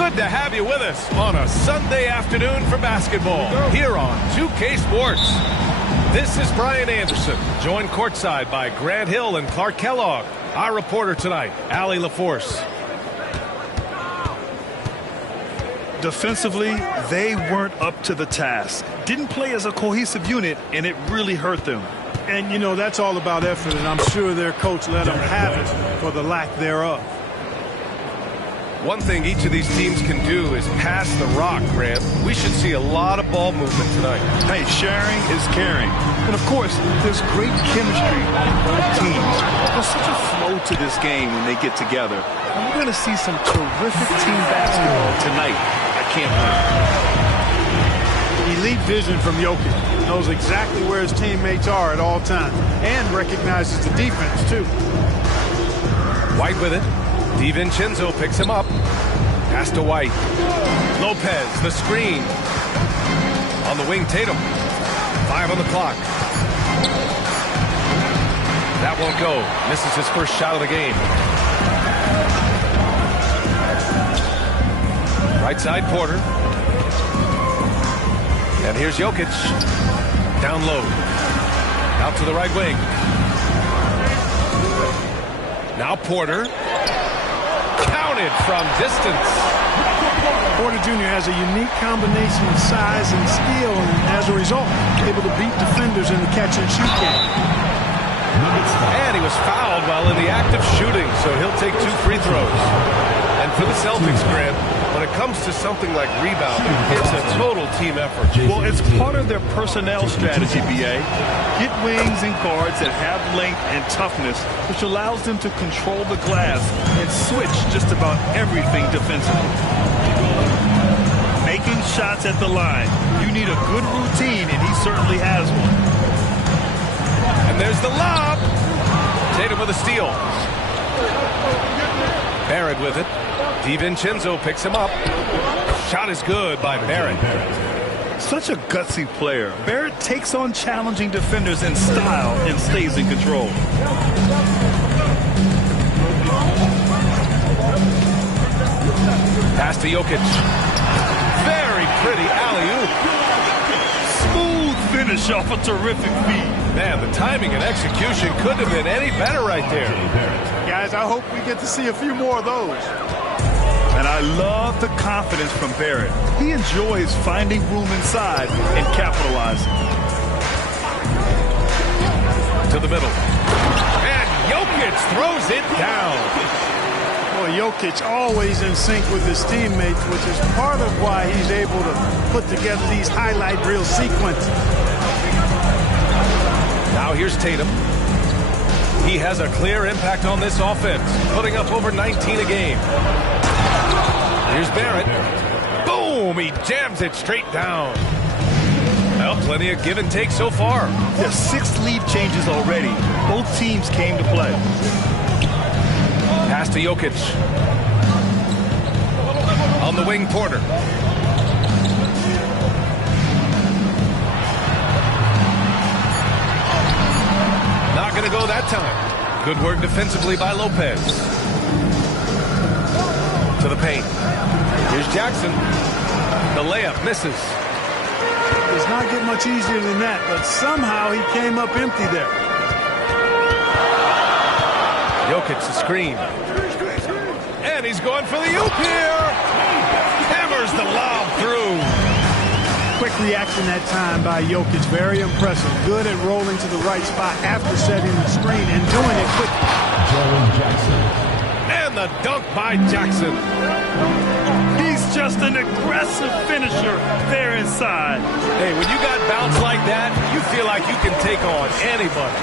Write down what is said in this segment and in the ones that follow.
Good to have you with us on a Sunday afternoon for basketball here on 2K Sports. This is Brian Anderson, joined courtside by Grant Hill and Clark Kellogg. Our reporter tonight, Allie LaForce. Defensively, they weren't up to the task. Didn't play as a cohesive unit, and it really hurt them. And, you know, that's all about effort, and I'm sure their coach let them have it for the lack thereof. One thing each of these teams can do is pass the rock, Grant. We should see a lot of ball movement tonight. Hey, sharing is caring. And, of course, there's great chemistry in both teams. There's such a flow to this game when they get together. And we're going to see some terrific team basketball tonight. I can't wait. Elite vision from Jokic. Knows exactly where his teammates are at all times. And recognizes the defense, too. White with it. DiVincenzo picks him up. Pass to White. Lopez, the screen. On the wing, Tatum. 5 on the clock. That won't go. Misses his first shot of the game. Right side, Porter. And here's Jokic. Down low. Out to the right wing. Now Porter. Counted from distance. Porter Jr. has a unique combination of size and skill, and as a result, able to beat defenders in the catch-and-shoot game. And he was fouled while in the act of shooting, so he'll take 2 free throws. And for the Celtics, Grant, when it comes to something like rebounding, it's a total team effort. Well, it's part of their personnel strategy, B.A. Get wings and guards that have length and toughness, which allows them to control the glass and switch just about everything defensively. Making shots at the line. You need a good routine, and he certainly has one. And there's the lob. Tatum with a steal. Barrett with it. DiVincenzo picks him up. Shot is good by Barrett. Such a gutsy player. Barrett takes on challenging defenders in style and stays in control. Pass to Jokic. Very pretty alley-oop. Smooth finish off a terrific feed. Man, the timing and execution couldn't have been any better right there. Guys, I hope we get to see a few more of those. And I love the confidence from Barrett. He enjoys finding room inside and capitalizing. To the middle. And Jokic throws it down. Well, Jokic always in sync with his teammates, which is part of why he's able to put together these highlight reel sequences. Now here's Tatum. He has a clear impact on this offense, putting up over 19 a game. Here's Barrett. Boom! He jams it straight down. Well, plenty of give and take so far. There's 6 lead changes already. Both teams came to play. Pass to Jokic. On the wing, Porter. Not going to go that time. Good work defensively by Lopez. To the paint. Here's Jackson. The layup misses. It's not getting much easier than that, but somehow he came up empty there. Jokic the screen. And he's going for the oop here. Hammers the lob through. Quick reaction that time by Jokic. Very impressive. Good at rolling to the right spot after setting the screen and doing it quickly. And the dunk by Jackson. He's just an aggressive finisher there inside. Hey, when you got bounce like that, you feel like you can take on anybody.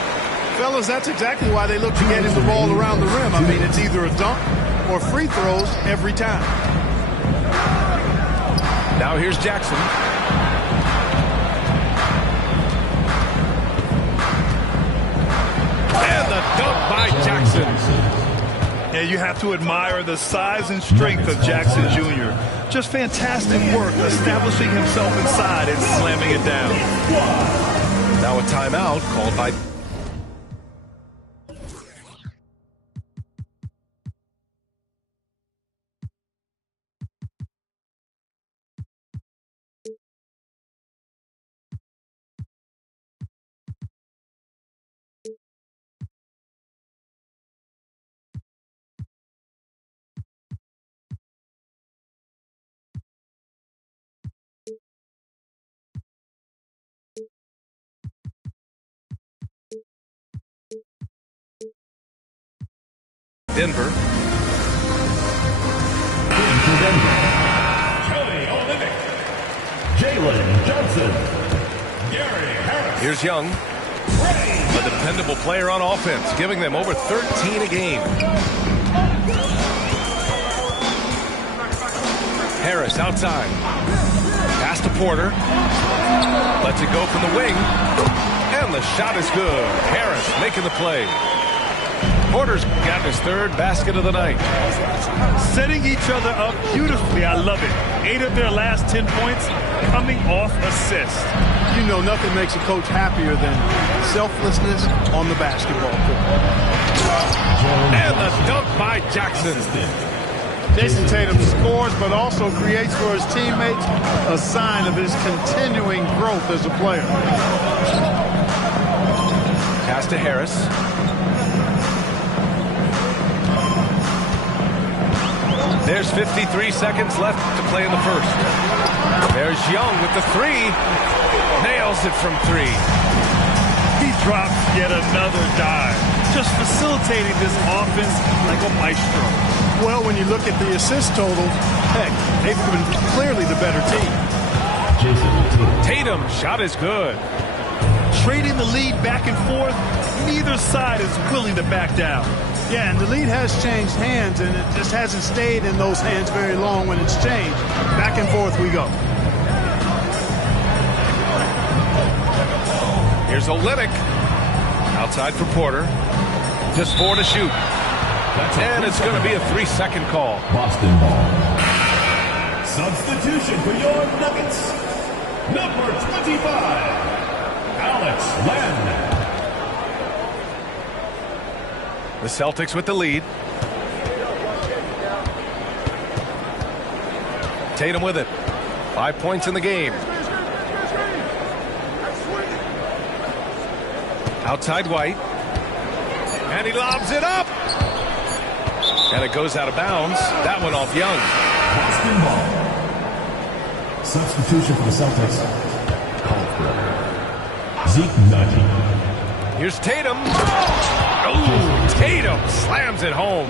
Fellas, that's exactly why they look to get him the ball around the rim. I mean, it's either a dunk or free throws every time. Now here's Jackson. And the dunk by Jackson. Yeah, you have to admire the size and strength of Jackson Jr. Just fantastic work establishing himself inside and slamming it down. Now a timeout called by Denver. Jalen Johnson. Gary Harris. Here's Young, a dependable player on offense, giving them over 13 a game. Harris outside. Pass to Porter. Lets it go from the wing. And the shot is good. Harris making the play. Porter's got his third basket of the night. Setting each other up beautifully. I love it. 8 of their last 10 points coming off assists. You know, nothing makes a coach happier than selflessness on the basketball court. And the dunk by Jackson. Jason Tatum scores, but also creates for his teammates a sign of his continuing growth as a player. Pass to Harris. There's 53 seconds left to play in the first. There's Young with the three. Nails it from three. He drops yet another dive. Just facilitating this offense like a maestro. Well, when you look at the assist total, heck, they've been clearly the better team. Tatum, shot is good. Trading the lead back and forth, neither side is willing to back down. Yeah, and the lead has changed hands, and it just hasn't stayed in those hands very long when it's changed. Back and forth we go. Here's Olynyk. Outside for Porter. Just 4 to shoot. And it's going to be a 3-second call. Boston ball. Substitution for your Nuggets. Number 25, Alex Len. The Celtics with the lead. Tatum with it. 5 points in the game. Outside White. And he lobs it up. And it goes out of bounds. That one off Young. Boston ball. Substitution for the Celtics. Called for Zeke Nnaji. Here's Tatum. Oh, Tatum slams it home.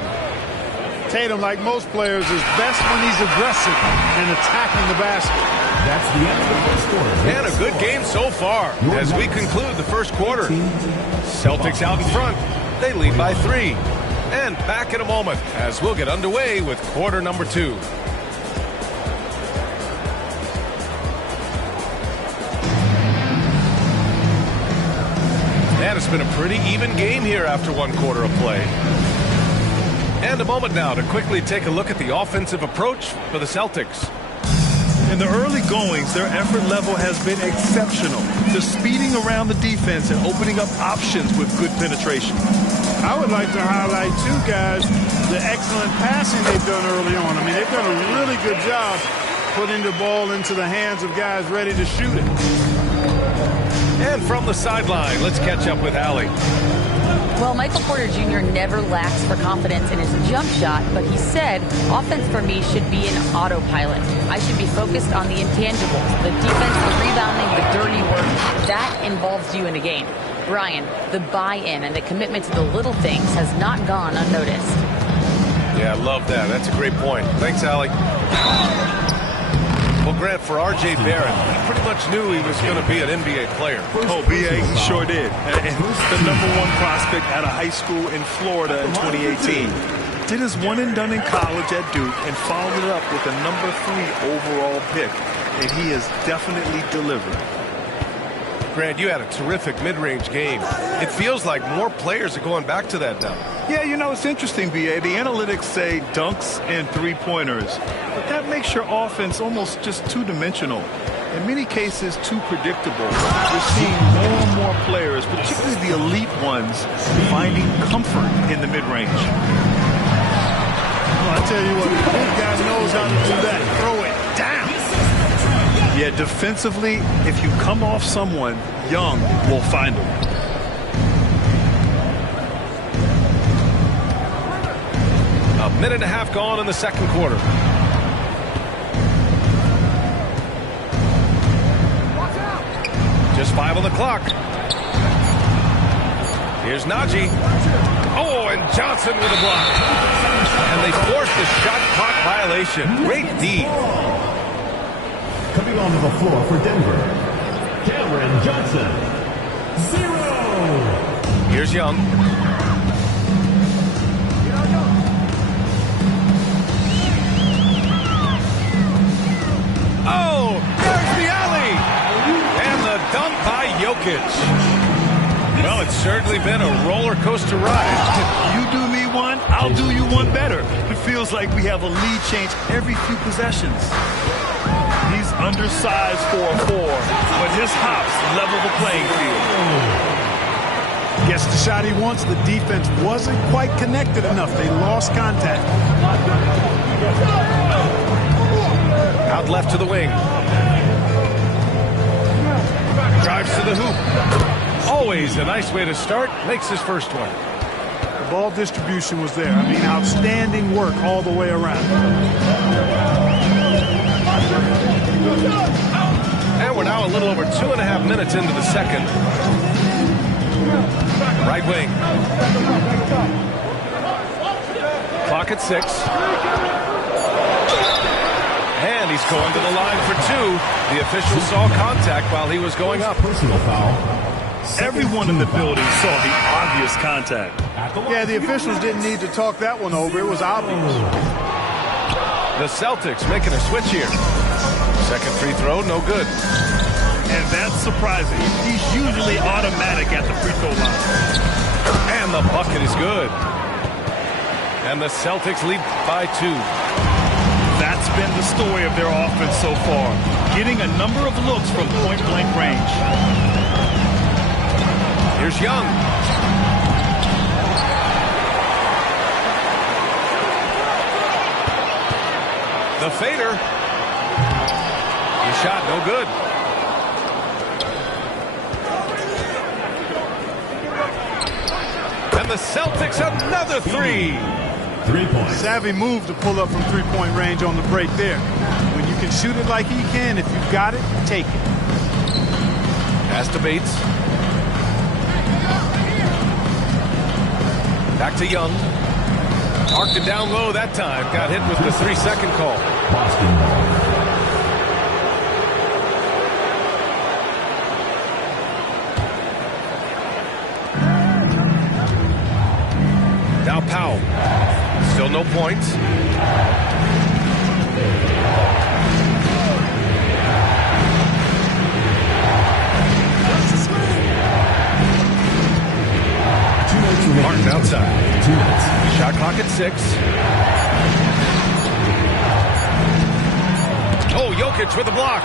Tatum, like most players, is best when he's aggressive and attacking the basket. That's the end of the first quarter. And a good game so far as we conclude the first quarter. Celtics out in front. They lead by 3. And back in a moment as we'll get underway with quarter number 2. And it's been a pretty even game here after 1 quarter of play. And a moment now to quickly take a look at the offensive approach for the Celtics. In the early goings, their effort level has been exceptional. Just speeding around the defense and opening up options with good penetration. I would like to highlight, too, guys, the excellent passing they've done early on. I mean, they've done a really good job putting the ball into the hands of guys ready to shoot it. And from the sideline, let's catch up with Allie. Well, Michael Porter Jr. never lacks for confidence in his jump shot, but he said, offense for me should be an autopilot. I should be focused on the intangibles, the defense, the rebounding, the dirty work. That involves you in a game. Brian, the buy-in and the commitment to the little things has not gone unnoticed. Yeah, I love that. That's a great point. Thanks, Allie. Well, Grant, for R.J. Barrett, he pretty much knew he was going to be an NBA player. Oh, B.A., he sure did. And the #1 prospect out of high school in Florida in 2018. Did his one and done in college at Duke and followed it up with a #3 overall pick. And he has definitely delivered. Grant, you had a terrific mid-range game. It feels like more players are going back to that now. Yeah, you know, it's interesting, B.A. The analytics say dunks and three-pointers. But that makes your offense almost just two-dimensional. In many cases, too predictable. We're seeing more and more players, particularly the elite ones, finding comfort in the mid-range. Well, I tell you what, the big guy knows how to do that. Throw it down. Yeah, defensively, if you come off someone, Young will find them. A minute and a half gone in the second quarter. Just 5 on the clock. Here's Najee. Oh, and Johnson with a block. And they forced the shot clock violation. Great D. Coming onto the floor for Denver, Cameron Johnson. 0. Here's Young. Oh, there's the alley. And the dunk by Jokic. Well, it's certainly been a roller coaster ride. You do me one, I'll do you one better. It feels like we have a lead change every few possessions. He's undersized for a 4, but his hops level the playing field. Gets the shot he wants. The defense wasn't quite connected enough. They lost contact. Out left to the wing. Drives to the hoop. Always a nice way to start. Makes his first one. The ball distribution was there. I mean, outstanding work all the way around. And we're now a little over 2.5 minutes into the second. Right wing. Clock at 6. And he's going to the line for 2. The official saw contact while he was going up. Personal foul. Everyone in the building saw the obvious contact. Yeah, the officials didn't need to talk that one over. It was obvious. The Celtics making a switch here. Second free throw, no good. And that's surprising. He's usually automatic at the free throw line. And the bucket is good. And the Celtics lead by 2. That's been the story of their offense so far. Getting a number of looks from point-blank range. Here's Young. The fader. The shot, no good. And the Celtics another 3. 3 points. Savvy move to pull up from three-point range on the break there. When you can shoot it like he can, if you've got it, take it. Pass to Bates. Back to Young. Marked it down low that time. Got hit with the 3-second call. Boston ball. Now Powell. Still no points. Martin outside. 2 minutes. Shot clock at 6. Oh, Jokic with a block.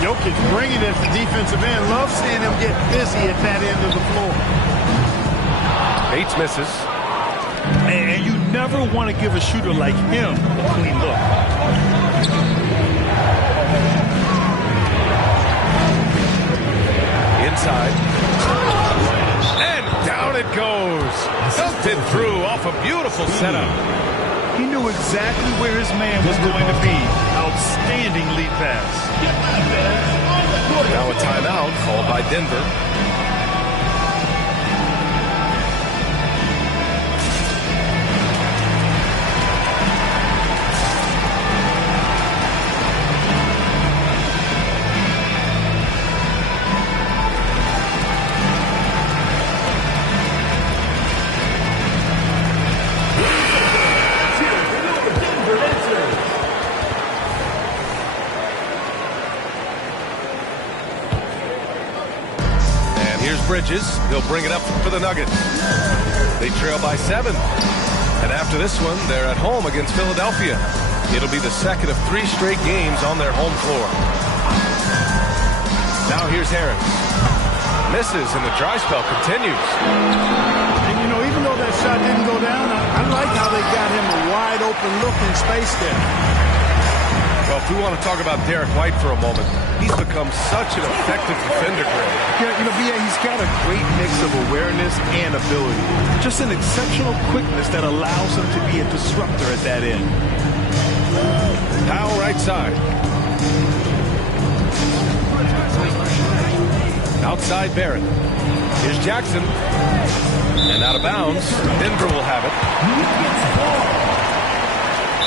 Jokic bringing it at the defensive end. Love seeing him get busy at that end of the floor. Bates misses. And you never want to give a shooter like him a clean look. Inside. And down it goes. Dumped it through off a beautiful setup. He knew exactly where his man was going to be. Outstanding lead pass. Now a timeout called by Denver. Bridges. He'll bring it up for the Nuggets. They trail by 7. And after this one, they're at home against Philadelphia. It'll be the second of 3 straight games on their home floor. Now here's Harris. Misses, and the dry spell continues. And, you know, even though that shot didn't go down, I like how they got him a wide open look in space there. Well, if we want to talk about Derek White for a moment, he's become such an effective defender, Greg. Yeah, you know, B.A., he's got a great mix of awareness and ability. Just an exceptional quickness that allows him to be a disruptor at that end. Powell right side. Outside Barrett. Here's Jackson. And out of bounds. Denver will have it.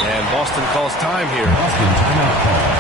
And Boston calls time here. Boston timeout call.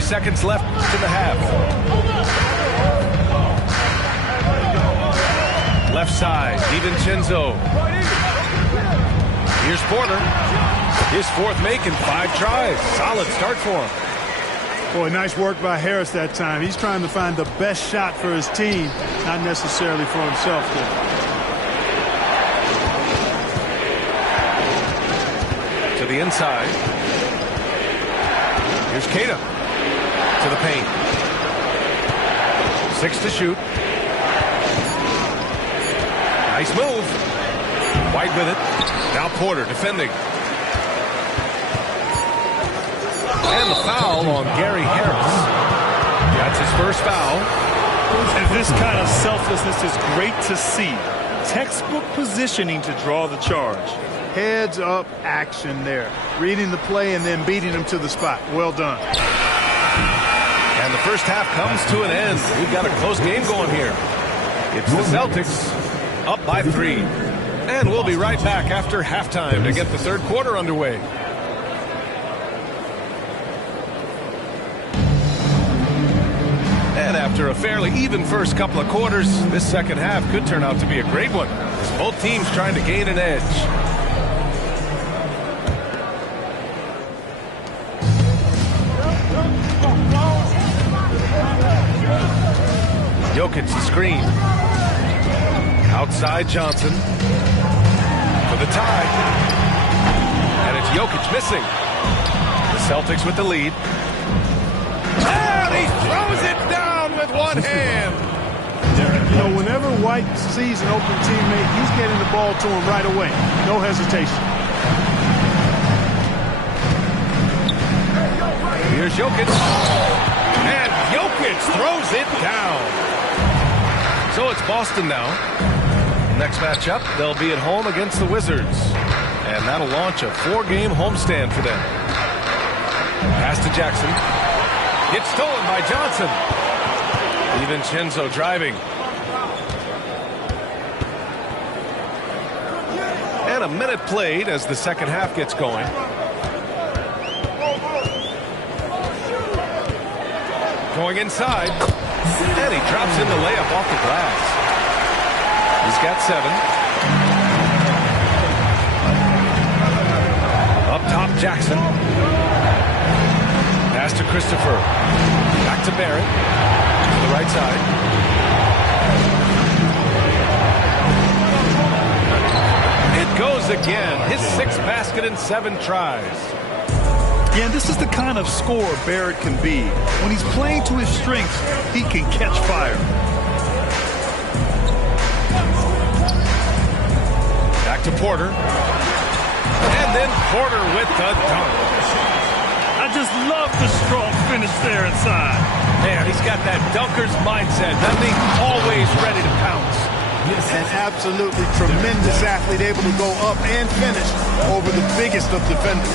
Seconds left in the half. Left side, DiVincenzo. Here's Porter. His fourth make in 5 tries. Solid start for him. Boy, nice work by Harris that time. He's trying to find the best shot for his team, not necessarily for himself. To the inside. Here's Cada. To the paint. 6 to shoot. Nice move. White with it. Now Porter defending. And the foul on Gary Harris. That's his first foul. And this kind of selflessness is great to see. Textbook positioning to draw the charge. Heads up action there. Reading the play and then beating him to the spot. Well done. And the first half comes to an end. We've got a close game going here. It's the Celtics up by 3. And we'll be right back after halftime to get the third quarter underway. And after a fairly even first couple of quarters, this second half could turn out to be a great one, as both teams trying to gain an edge. Jokic the screen. Outside Johnson. For the tie. And it's Jokic missing. The Celtics with the lead. And he throws it down with one hand. You know, whenever White sees an open teammate, he's getting the ball to him right away. No hesitation. Here's Jokic. And Jokic throws it down. So it's Boston now. Next matchup, they'll be at home against the Wizards. And that'll launch a 4-game homestand for them. Pass to Jackson. Gets stolen by Johnson. DiVincenzo driving. And a minute played as the second half gets going. Going inside. And he drops in the layup off the glass. He's got 7. Up top, Jackson. Pass to Christopher. Back to Barrett. To the right side. It goes again. His 6th basket in 7 tries. Yeah, this is the kind of scorer Barrett can be. When he's playing to his strengths, he can catch fire. Back to Porter. And then Porter with the dunk. I just love the strong finish there inside. Man, he's got that dunker's mindset, doesn't he? Always ready to pounce. An absolutely tremendous athlete, able to go up and finish over the biggest of defenders.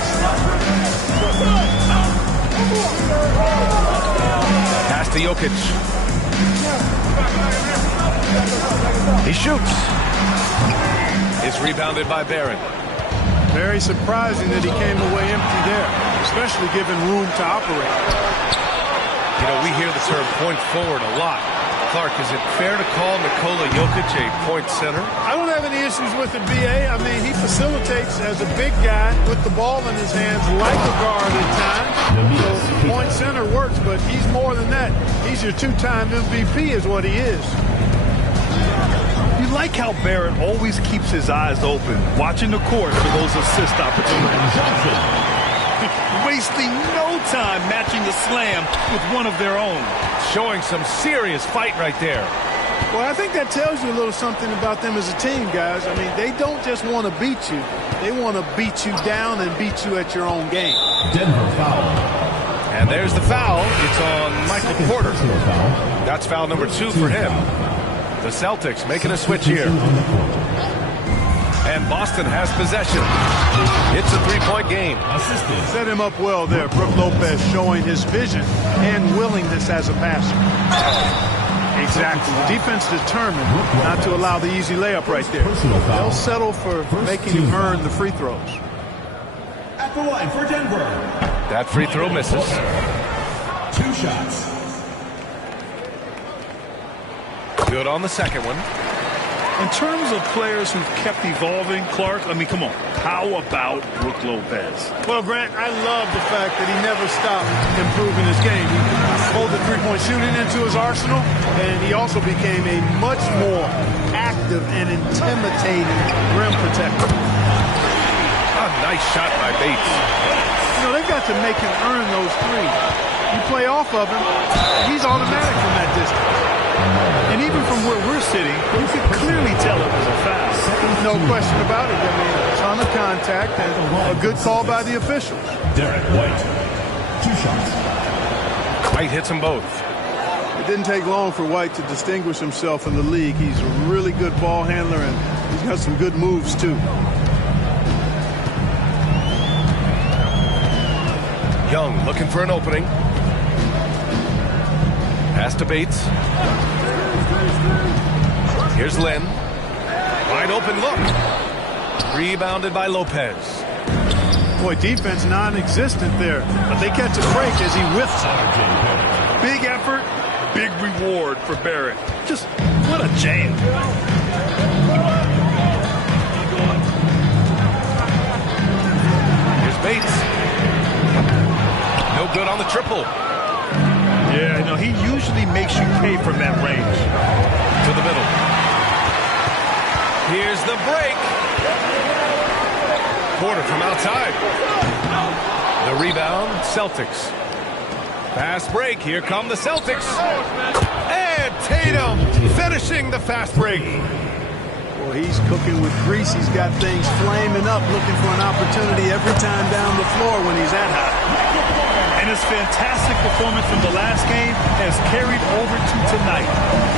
Pass to Jokic. He shoots. It's rebounded by Barrett. Very surprising that he came away empty there, especially given room to operate. You know, we hear the term point forward a lot. Clark, is it fair to call Nikola Jokic a point center? I don't have any issues with it, B.A. I mean, he facilitates as a big guy with the ball in his hands like a guard at times. So point center works, but he's more than that. He's your 2-time MVP is what he is. You like how Barrett always keeps his eyes open, watching the court for those assist opportunities. wasting no time matching the slam with one of their own. Showing some serious fight right there. Well, I think that tells you a little something about them as a team, guys. I mean, they don't just want to beat you. They want to beat you down and beat you at your own game. Denver foul. And there's the foul. It's on Michael Porter. That's foul number 2 for him. The Celtics making a switch here. And Boston has possession. It's a 3-point game. Assisted. Set him up well there. Brook Lopez showing his vision and willingness as a passer. Exactly. The defense determined not to allow the easy layup right there. They'll settle for making you earn the free throws. At the line for Denver. That free throw misses. 2 shots. Good on the second one. In terms of players who've kept evolving, Clark, I mean, come on. How about Brook Lopez? Well, Grant, I love the fact that he never stopped improving his game. He pulled the three-point shooting into his arsenal, and he also became a much more active and intimidating rim protector. A nice shot by Bates. You know, they've got to make him earn those threes. You play off of him, he's automatic from that distance. And even from where we're sitting, you can clearly tell it was a foul. No question about it. I mean, a ton of contact and a good call by the officials. Derek White. 2 shots. White hits them both. It didn't take long for White to distinguish himself in the league. He's a really good ball handler, and he's got some good moves, too. Young looking for an opening. Pass to Bates. Here's Lynn. Wide open look. Rebounded by Lopez. Boy, defense non-existent there. But they catch a break as he whiffs it. Big effort, big reward for Barrett. Just what a jam. Here's Bates. No good on the triple. Yeah, no, he usually makes you pay from that range. To the middle. Here's the break. Porter from outside. The rebound, Celtics. Fast break. Here come the Celtics. And Tatum finishing the fast break. Well, he's cooking with grease. He's got things flaming up, looking for an opportunity every time down the floor when he's that hot. And his fantastic performance from the last game has carried over to tonight.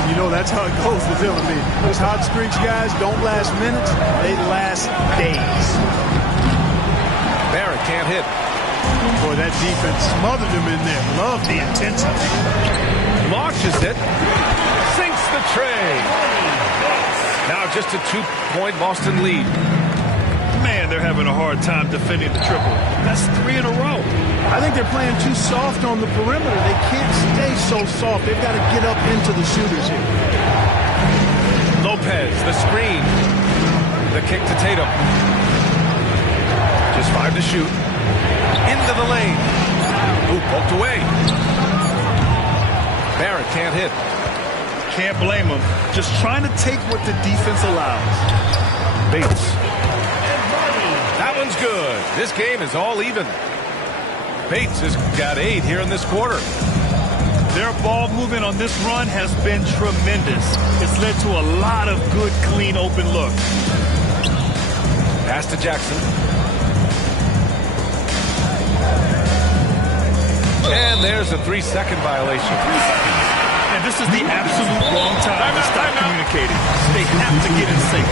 You know, that's how it goes with him. I mean, those hot streaks, guys, don't last minutes. They last days. Barrett can't hit. Boy, that defense smothered him in there. Love the intensity. Launches it. Sinks the tray. Now just a 2-point Boston lead. Man, they're having a hard time defending the triple. That's 3 in a row. I think they're playing too soft on the perimeter. They can't stay so soft. They've got to get up into the shooters here. Lopez, the screen. The kick to Tatum. Just 5 to shoot. Into the lane. Ooh, poked away. Barrett can't hit. Can't blame him. Just trying to take what the defense allows. Bates. That one's good. This game is all even. Bates has got 8 here in this quarter. Their ball movement on this run has been tremendous. It's led to a lot of good, clean, open looks. Pass to Jackson. And there's a 3-second violation. And this is the absolute wrong time to stop communicating. They have to get in sync.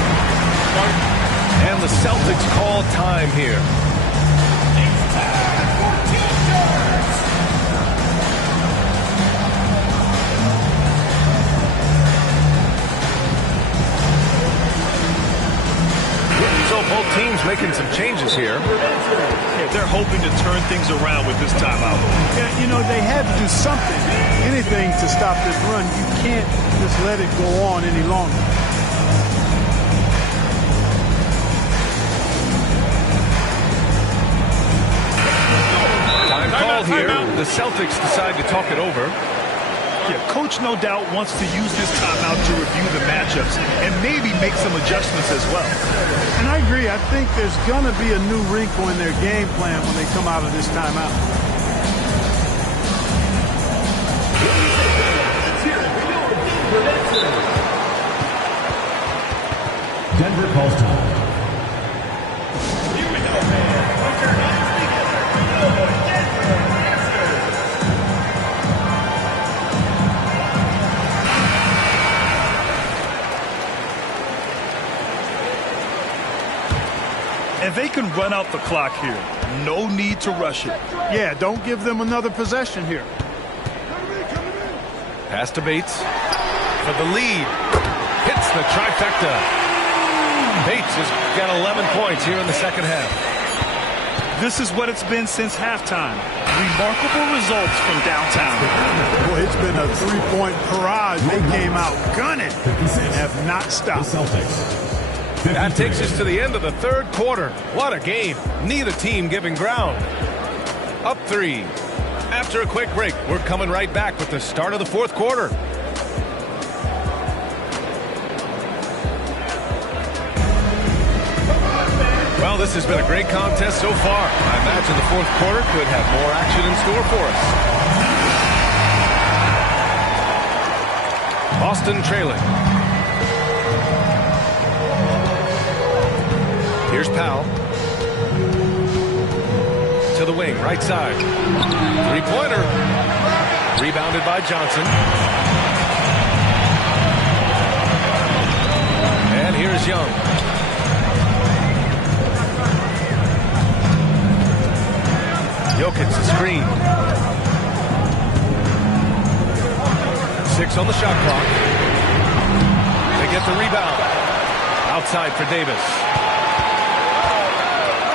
And the Celtics call time here. So both teams making some changes here. Yeah, they're hoping to turn things around with this timeout. Yeah, you know, they had to do something, anything to stop this run. You can't just let it go on any longer. Time called here. The Celtics decide to talk it over. Yeah, coach no doubt wants to use this timeout to review the matchup matchups and maybe make some adjustments as well. And I agree. I think there's going to be a new wrinkle in their game plan when they come out of this timeout. Denver calls time. And they can run out the clock here. No need to rush it. Yeah, don't give them another possession here. Pass to Bates for the lead. Hits the trifecta. Bates has got 11 points here in the second half. This is what it's been since halftime. Remarkable results from downtown. Boy, it's been a three-point barrage. They came out gunning and have not stopped. That takes us to the end of the third quarter. What a game. Neither team giving ground. Up 3. After a quick break, we're coming right back with the start of the fourth quarter. Well, this has been a great contest so far. I imagine the fourth quarter could have more action in store for us. Boston trailing. Here's Powell. To the wing, right side. Three-pointer. Rebounded by Johnson. And here's Young. Jokic, the screen. 6 on the shot clock. They get the rebound. Outside for Davis.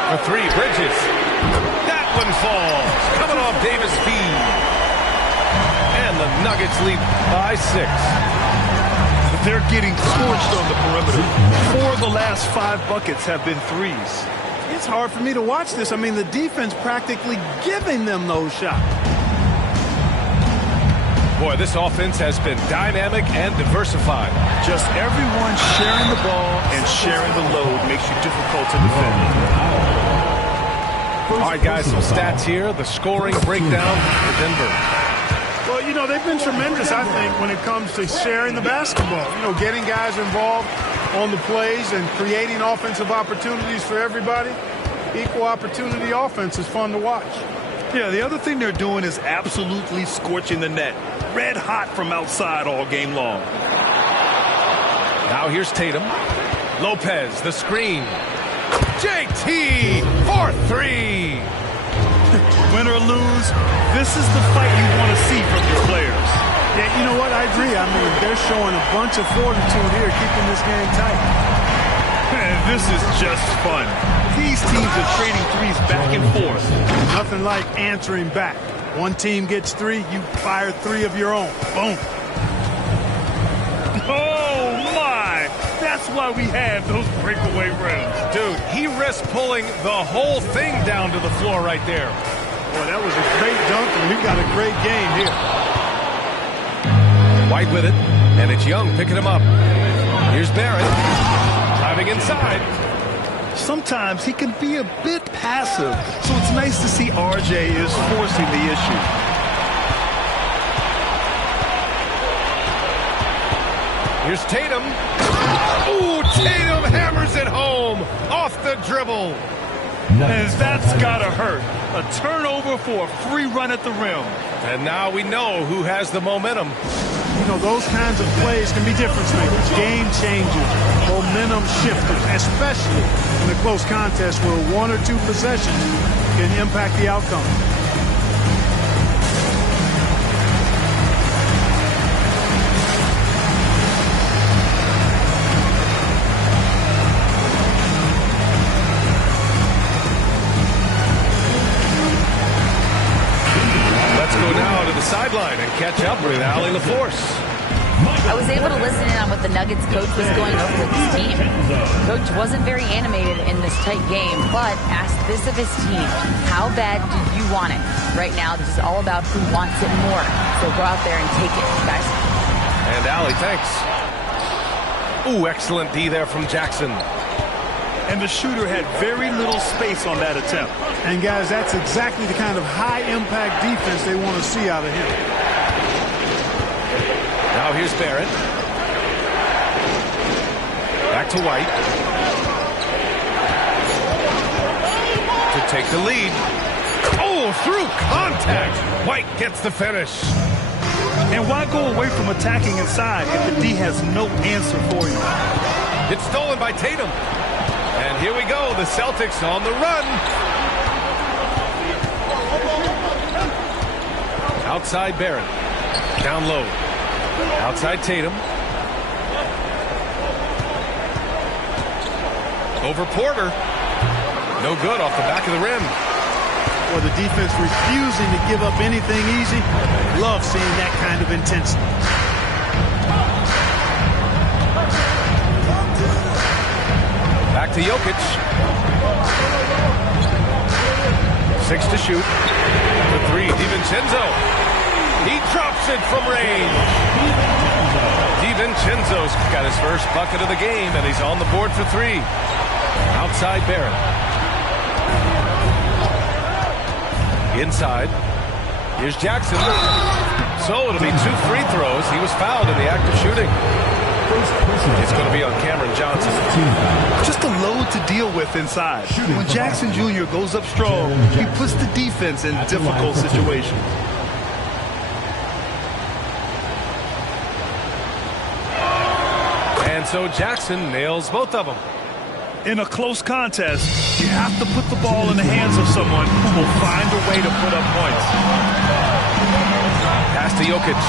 For 3, Bridges. That one falls. Coming off Davis' feed. And the Nuggets lead by 6. They're getting scorched on the perimeter. 4 of the last 5 buckets have been threes. It's hard for me to watch this. I mean, the defense practically giving them those shots. Boy, this offense has been dynamic and diversified. Just everyone sharing the ball and sharing the load makes you difficult to defend. All right, guys, some stats here. The scoring breakdown for Denver. Well, you know, they've been tremendous, I think, when it comes to sharing the basketball. You know, getting guys involved on the plays and creating offensive opportunities for everybody. Equal opportunity offense is fun to watch. Yeah, the other thing they're doing is absolutely scorching the net. Red hot from outside all game long. Now here's Tatum. Lopez, the screen. JT for 3. Win or lose, this is the fight you want to see from your players. Yeah, you know what? I agree. I mean, they're showing a bunch of fortitude here, keeping this game tight. Man, this is just fun. These teams are trading threes back and forth. Nothing like answering back. One team gets 3, you fire 3 of your own. Boom. Oh, my! That's why we have those breakaway rims. Dude, he risks pulling the whole thing down to the floor right there. Boy, that was a great dunk, and we've got a great game here. White with it, and it's Young picking him up. Here's Barrett, driving inside. Sometimes he can be a bit passive, so it's nice to see RJ is forcing the issue. Here's Tatum. Ooh, Tatum hammers it home off the dribble. And that's gotta hurt. A turnover for a free run at the rim. And now we know who has the momentum. You know, those kinds of plays can be difference makers, game changers, momentum shifters, especially in a close contest where 1 or 2 possessions can impact the outcome. Sideline and catch up with Allie LaForce. I was able to listen in on what the Nuggets coach was going over with his team. Coach wasn't very animated in this tight game, but asked this of his team: how bad do you want it? Right now, this is all about who wants it more. So go out there and take it, guys. And Allie, thanks. Ooh, excellent D there from Jackson. And the shooter had very little space on that attempt. And guys, that's exactly the kind of high-impact defense they want to see out of him. Now here's Barrett. Back to White. To take the lead. Oh, through contact. White gets the finish. And why go away from attacking inside if the D has no answer for you? It's stolen by Tatum. And here we go, the Celtics on the run. Outside Barrett. Down low. Outside Tatum. Over Porter. No good off the back of the rim. Well, the defense refusing to give up anything easy. Love seeing that kind of intensity. Back to Jokic. 6 to shoot. The 3, DiVincenzo. He drops it from range. DiVincenzo's got his first bucket of the game, and he's on the board for 3. Outside Barrett. Inside. Here's Jackson. So it'll be 2 free throws. He was fouled in the act of shooting. It's going to be on Cameron Johnson. Just a load to deal with inside. When Jackson Jr. goes up strong, he puts the defense in difficult situations. And so Jackson nails both of them. In a close contest, you have to put the ball in the hands of someone who will find a way to put up points. Pass to Jokic.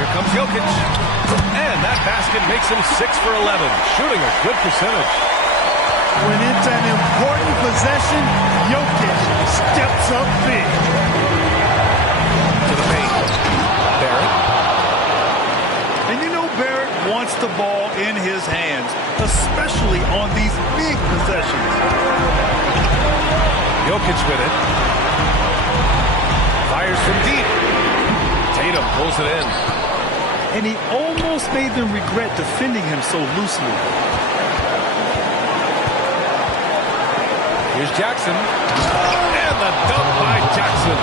Here comes Jokic. And that basket makes him 6 for 11, shooting a good percentage. When it's an important possession, Jokic steps up big. To the paint. Barrett. And you know Barrett wants the ball in his hands, especially on these big possessions. Jokic with it. Fires from deep. Tatum pulls it in. And he almost made them regret defending him so loosely. Here's Jackson. And the dunk by Jackson.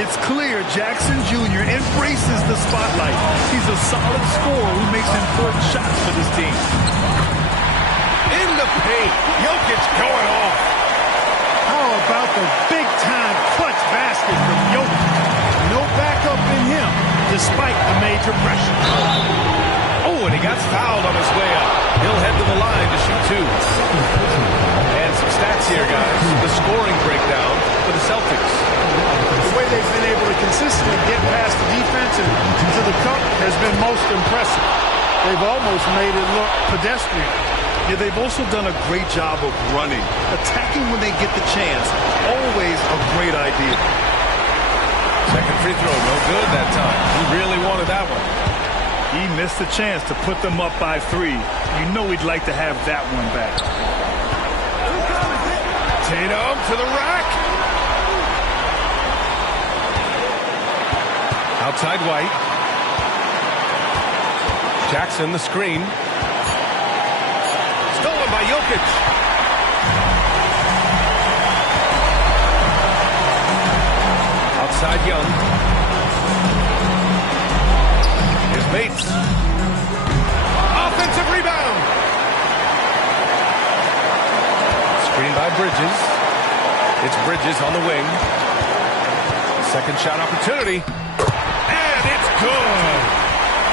It's clear Jackson Jr. embraces the spotlight. He's a solid scorer who makes important shots for this team. In the paint. Jokic going off. How about the big-time clutch basket from Jokic? No backup in him, despite the major pressure. Oh, and he got fouled on his way up. He'll head to the line to shoot 2. And some stats here, guys. The scoring breakdown for the Celtics. The way they've been able to consistently get past the defense and to the cup has been most impressive. They've almost made it look pedestrian. Yeah, they've also done a great job of running. Attacking when they get the chance. Always a great idea. Second free throw, no good that time. He really wanted that one. He missed the chance to put them up by 3. You know he'd like to have that one back. Tatum to the rack. Outside White. Jackson the screen. Stolen by Jokic. Outside Young. Here's Bates. Offensive rebound. Screen by Bridges. It's Bridges on the wing. Second shot opportunity. And it's good.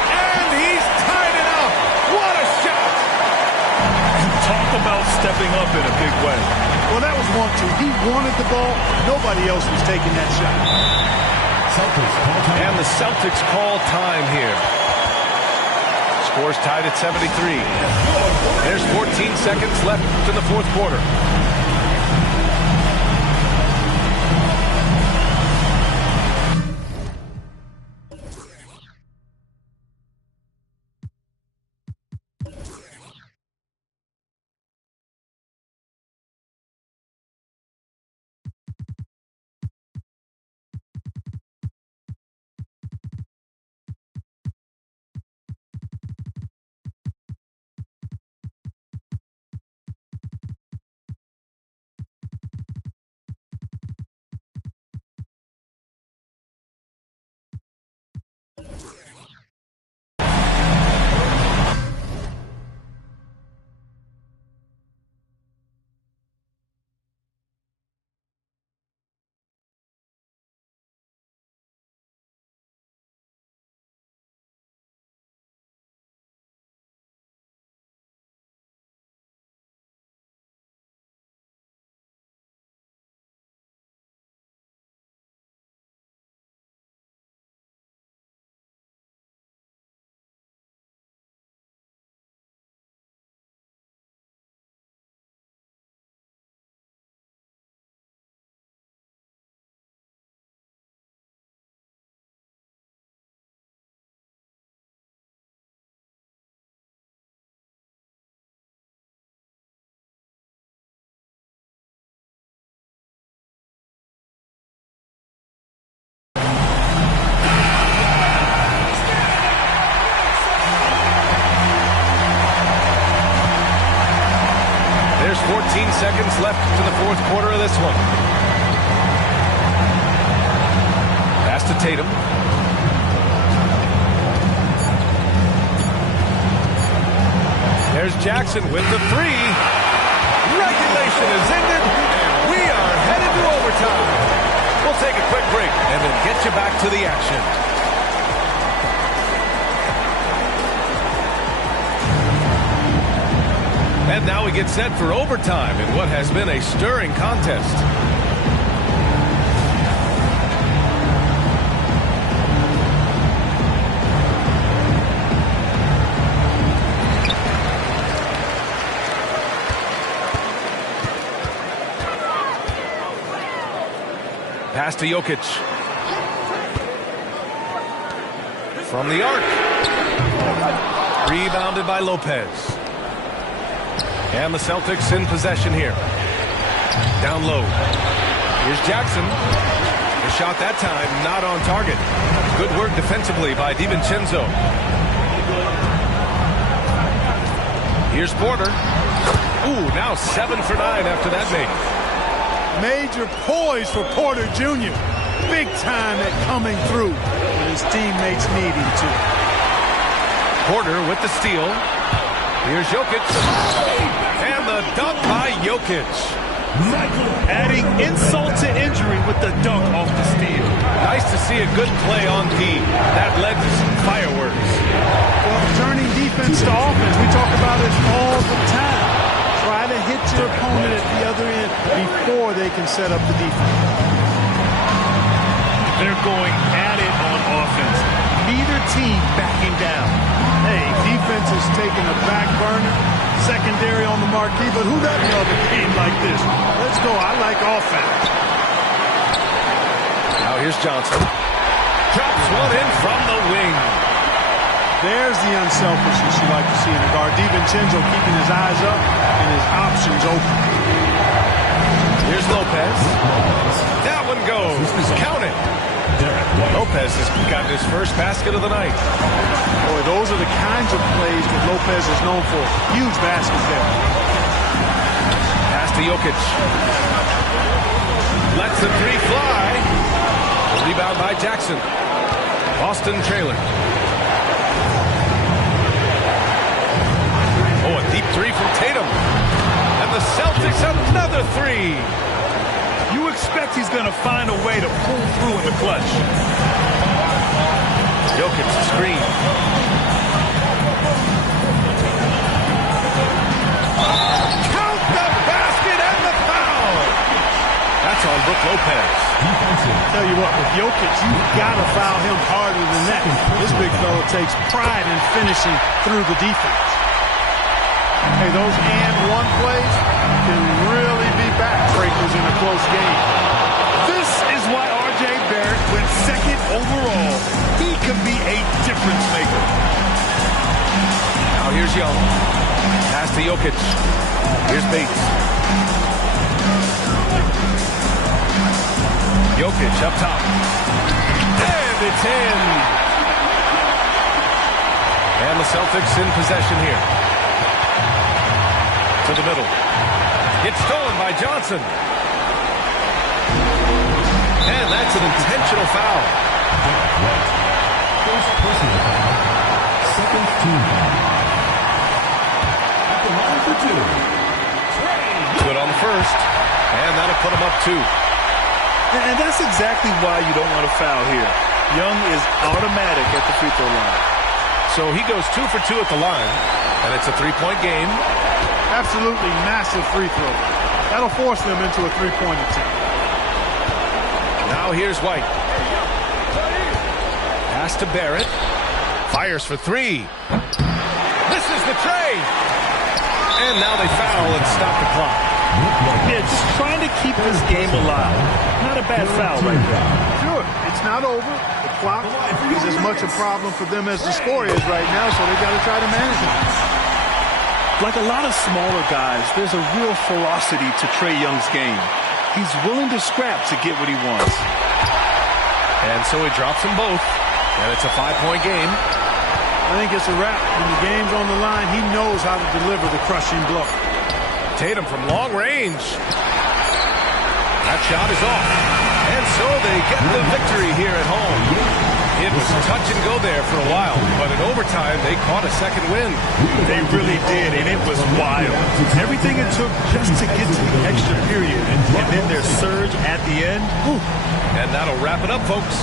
And he's tied it up. What a shot. Talk about stepping up in a big way. Well, that was 1-2. He wanted the ball. Nobody else was taking that shot. And the Celtics call time here. Score's tied at 73. There's 14 seconds left in the fourth quarter. 14 seconds left to the fourth quarter of this one. Pass to Tatum. There's Jackson with the three. Regulation is ended, and we are headed to overtime. We'll take a quick break and then get you back to the action. And now we get set for overtime in what has been a stirring contest. Pass to Jokic. From the arc. Rebounded by Lopez. And the Celtics in possession here. Down low. Here's Jackson. The shot that time not on target. Good work defensively by DiVincenzo. Here's Porter. Ooh, now 7 for 9 after that make. Major poise for Porter Jr. Big time at coming through when his teammates need him to. Porter with the steal. Here's Jokic. And the dunk by Jokic. Adding insult to injury with the dunk off the steal. Nice to see a good play on D. That led to some fireworks. Well, turning defense to offense, we talk about it all the time. Try to hit your opponent at the other end before they can set up the defense. They're going at it on offense. Neither team backing down. Hey, defense is taking a back burner, secondary on the marquee, but who doesn't love a game like this? Let's go. I like offense. Now here's Johnson. Drops one in from the wing. There's the unselfishness you like to see in a guard. DiVincenzo keeping his eyes up and his options open. Here's Lopez. That one goes. Count it. Lopez has gotten his first basket of the night. Boy, those are the kinds of plays that Lopez is known for. Huge basket there. Pass to Jokic. Lets the three fly. Rebound by Jackson. Boston trailing. Oh, a deep three from Tatum. And the Celtics another three. You expect he's going to find a way to pull through in the clutch. Jokic screen. Count the basket and the foul. That's on Brook Lopez. Tell you what, with Jokic, you've got to foul him harder than that. This big fella takes pride in finishing through the defense. Hey, those and one plays can really be backbreakers in a close game. This is why R.J. Barrett went second overall. He can be a difference maker. Now here's Young. Pass to Jokic. Here's Bates. Jokic up top. And it's in. And the Celtics in possession here. To the middle. It's stolen by Johnson. And that's an intentional foul. First personal foul. Second team foul. At the line for two. Good on the first. And that'll put him up 2. And that's exactly why you don't want to foul here. Young is automatic at the free throw line. So he goes 2 for 2 at the line. And it's a 3-point game. Absolutely massive free throw. That'll force them into a three-point attempt. Now here's White. Pass to Barrett. Fires for 3. Misses the tray. And now they foul and stop the clock. Yeah, just trying to keep this game alive. Not a bad foul right there. Sure, it's not over. The clock is as much a problem for them as the score is right now, so they got to try to manage it. Like a lot of smaller guys, there's a real ferocity to Trae Young's game. He's willing to scrap to get what he wants. And so he drops them both. And it's a 5-point game. I think it's a wrap. When the game's on the line, he knows how to deliver the crushing blow. Tatum from long range. That shot is off. And so they get the victory here at home. It was touch and go there for a while, but in overtime, they caught a second win. They really did, and it was wild. Everything it took just to get to the extra period, and then their surge at the end. Whew. And that'll wrap it up, folks.